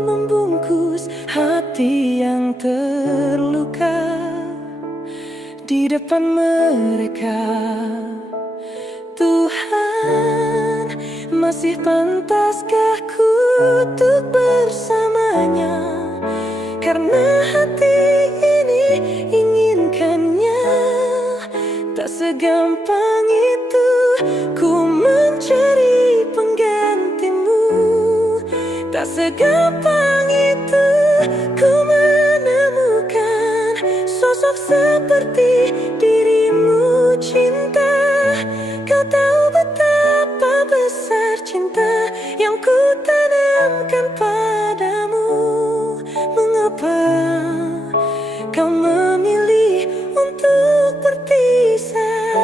membungkus hati yang terluka di depan mereka. Tuhan, masih pantaskah ku untuk bersamanya? Karena hati ini inginkannya. Tak segampang itu ku mencari penggantimu. Tak segampang itu ku menemukan sosok seperti dirimu. Cinta, kau tahu betapa besar cinta yang ku tanamkan padamu. Mengapa kau memilih untuk berpisah?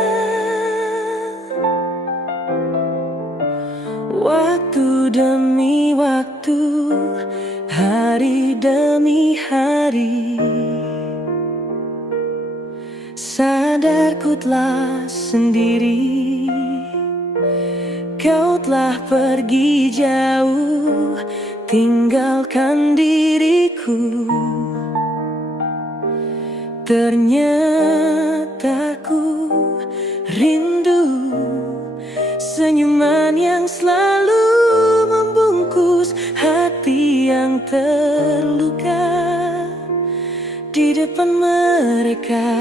Waktu demi waktu, hari demi hari, sadar ku telah sendiri. Kau telah pergi jauh, tinggalkan diriku. Ternyata ku rindu senyuman yang selalu membungkus hati yang terluka di depan mereka.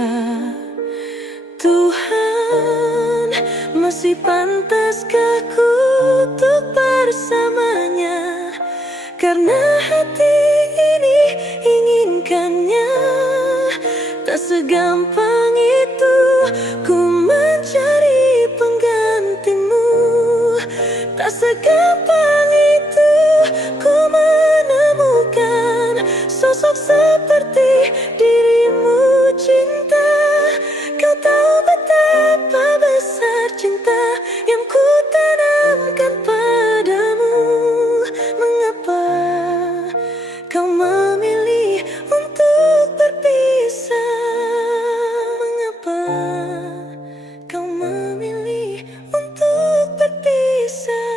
Tuhan, masih pantaskah ku untuk bersamanya? Karena hati ini inginkannya. Tak segampang itu ku mencari penggantimu. Tak segampang itu ku menemukan sosok seperti dirimu. Cinta, kau tahu betapa besar cinta yang ku tanamkan padamu. Mengapa kau memilih untuk berpisah? Mengapa kau memilih untuk berpisah?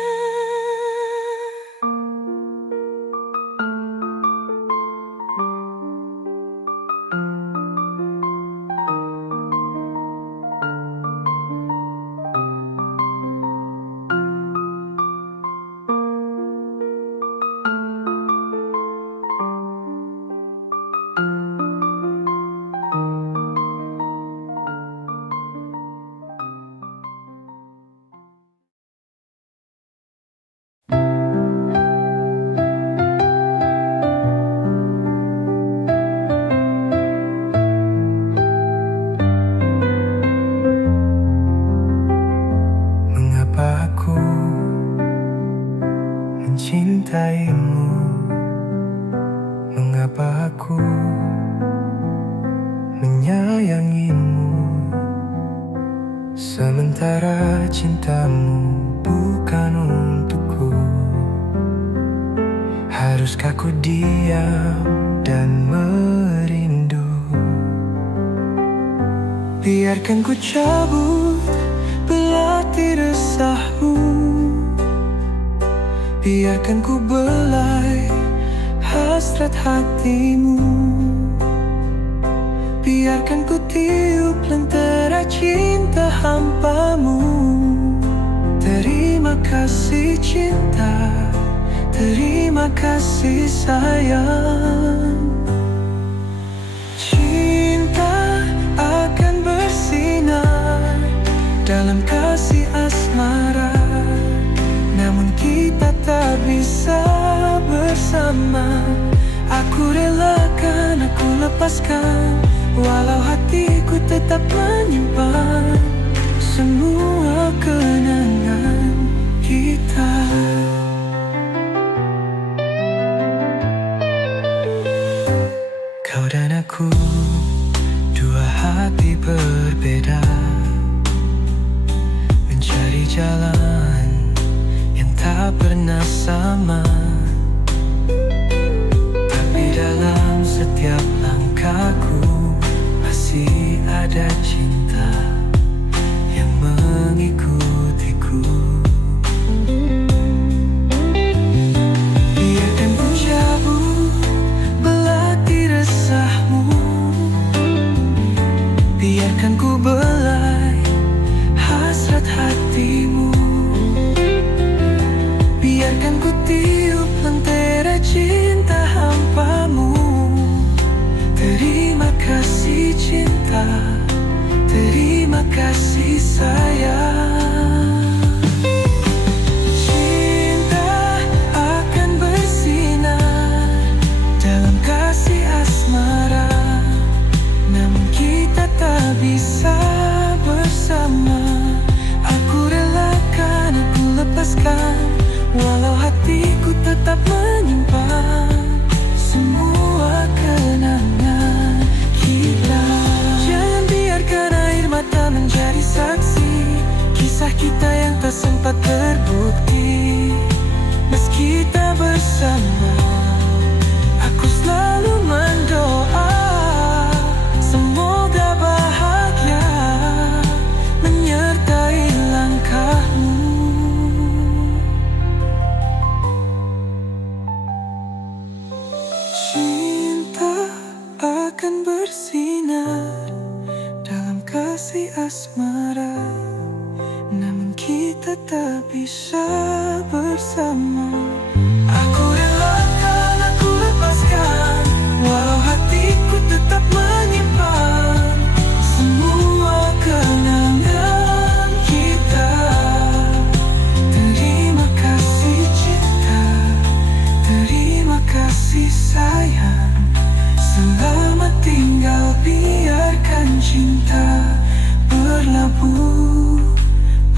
Mengapa aku mencintaimu? Mengapa aku menyayangimu? Sementara cintamu bukan untukku. Haruskah ku diam dan merindu? Biarkan ku cabut belati resahmu. Biarkan ku belai hasrat hatimu. Biarkan ku tiup lentera cinta hampamu. Terima kasih cinta, terima kasih sayang. Cinta akan bersinar relakan, aku lepaskan, walau hatiku tetap menyimpan semua kenangan kita. Kau dan aku, dua hati berbeda, mencari jalan yang tak pernah sama. Tapi dalam setiap langkahku masih ada cinta yang mengikutiku. Biarkan ku cabut belati resahmu, biarkan ku belai hasrat hatimu, biarkan ku tiup lentera cinta hampamu. Terima kasih cinta, terima kasih sayang. Cinta akan bersinar dalam kasih asmara, namun kita tak bisa bersama. Aku relakan, aku lepaskan, walau hatiku tetap menyimpan semua kenangan kita. Jangan biarkan air mata menjadi saksi kisah kita yang tak sempat terbukti. Meski kita bersama, aku selalu mendoa semoga bahagia menyertai langkahmu. Cinta akan bersinar dalam kasih asmara, namun kita tak bisa bersama. Aku relakan, aku lepaskan, walau hatiku tetap menyimpan semua kenangan kita. Terima kasih cinta, terima kasih sayang. Selamat tinggal, biarkan cinta berlabuh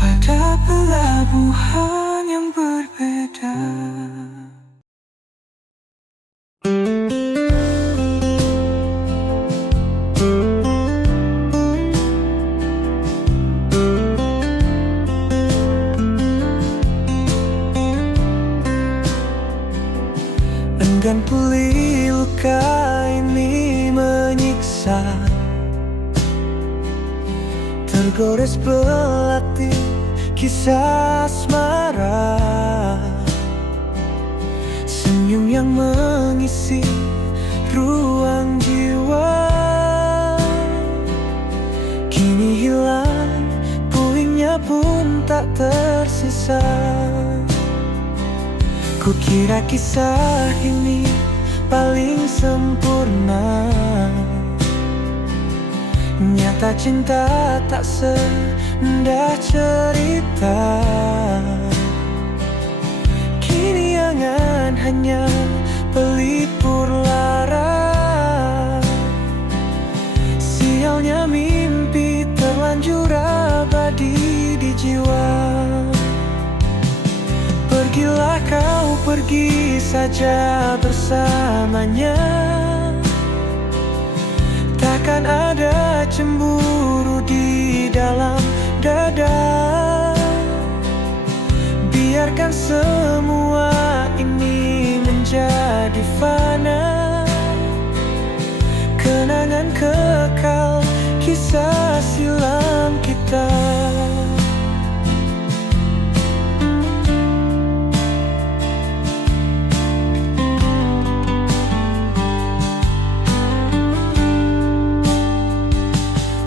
pada pelabuhan yang berbeda. Enggan pulih luka ini menyiksa, tergores belati kisah asmara. Senyum yang mengisi ruang jiwa kini hilang, pulihnya pun tak tersisa. Kukira kisah ini paling sempurna, nyata cinta tak seindah cerita. Kini angan hanya pelipur lara, sialnya mimpi terlanjur abadi di jiwa. Pergilah kau, pergi saja bersamanya, takkan ada cemburu di dalam dada. Biarkan semua ini menjadi fana, kenangan kekal kisah silam kita.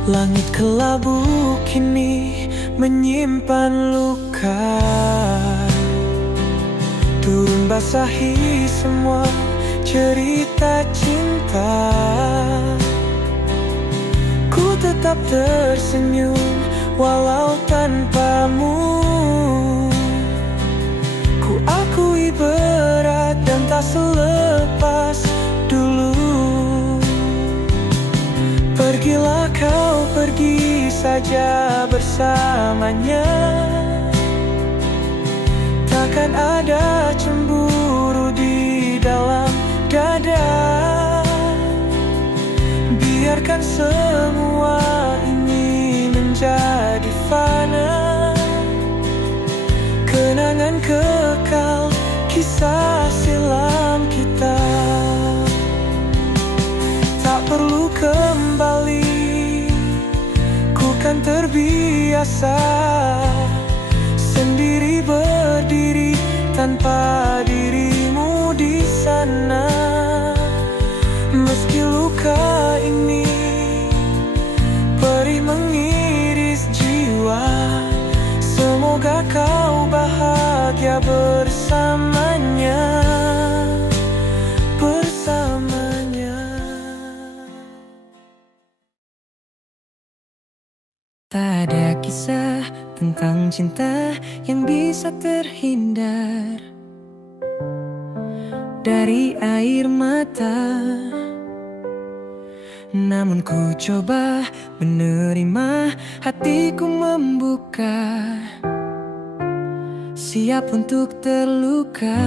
Langit kelabu kini menyimpan luka, turun basahi semua cerita cinta. Ku tetap tersenyum walau tanpamu. Ku akui berat dan tak selepas dulu. saja bersamanya. Takkan ada cemburu di dalam dada. Biarkan semua ini menjadi fana, kenangan kekal kisah silam kita. Tak perlu kembali, ku kan terbiasa sendiri berdiri tanpa dirimu di sana. Meski luka ini perih mengiris jiwa, semoga kau bahagia bersamanya. Tak ada kisah tentang cinta yang bisa terhindar dari air mata. Namun ku coba menerima, hatiku membuka, siap untuk terluka.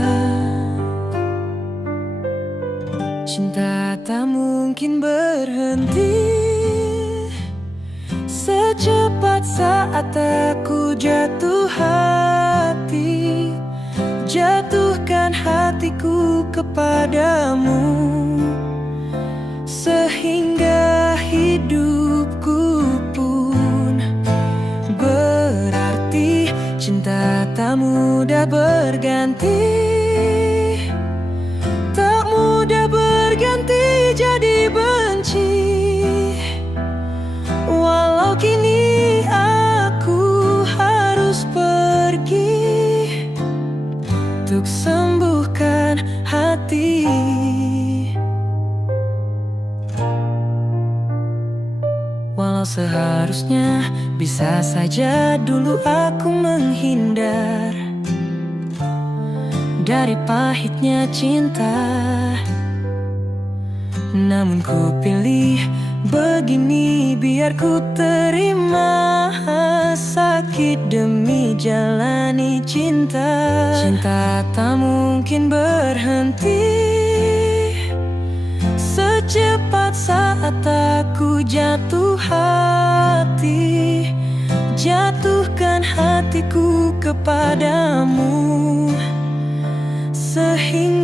Cinta tak mungkin berhenti. Secepat saat aku jatuh hati, jatuhkan hatiku kepadamu, sehingga hidupku pun berarti. Cinta tak mudah berganti, tak mudah berganti jadi benci. Walau kini aku harus pergi untuk sembuhkan hati. Walau seharusnya bisa saja dulu aku menghindar dari pahitnya cinta, namun ku pilih begini, biar ku terima sakit demi jalani cinta. Cinta tak mungkin berhenti. Secepat saat aku jatuh hati, jatuhkan hatiku kepadamu, sehingga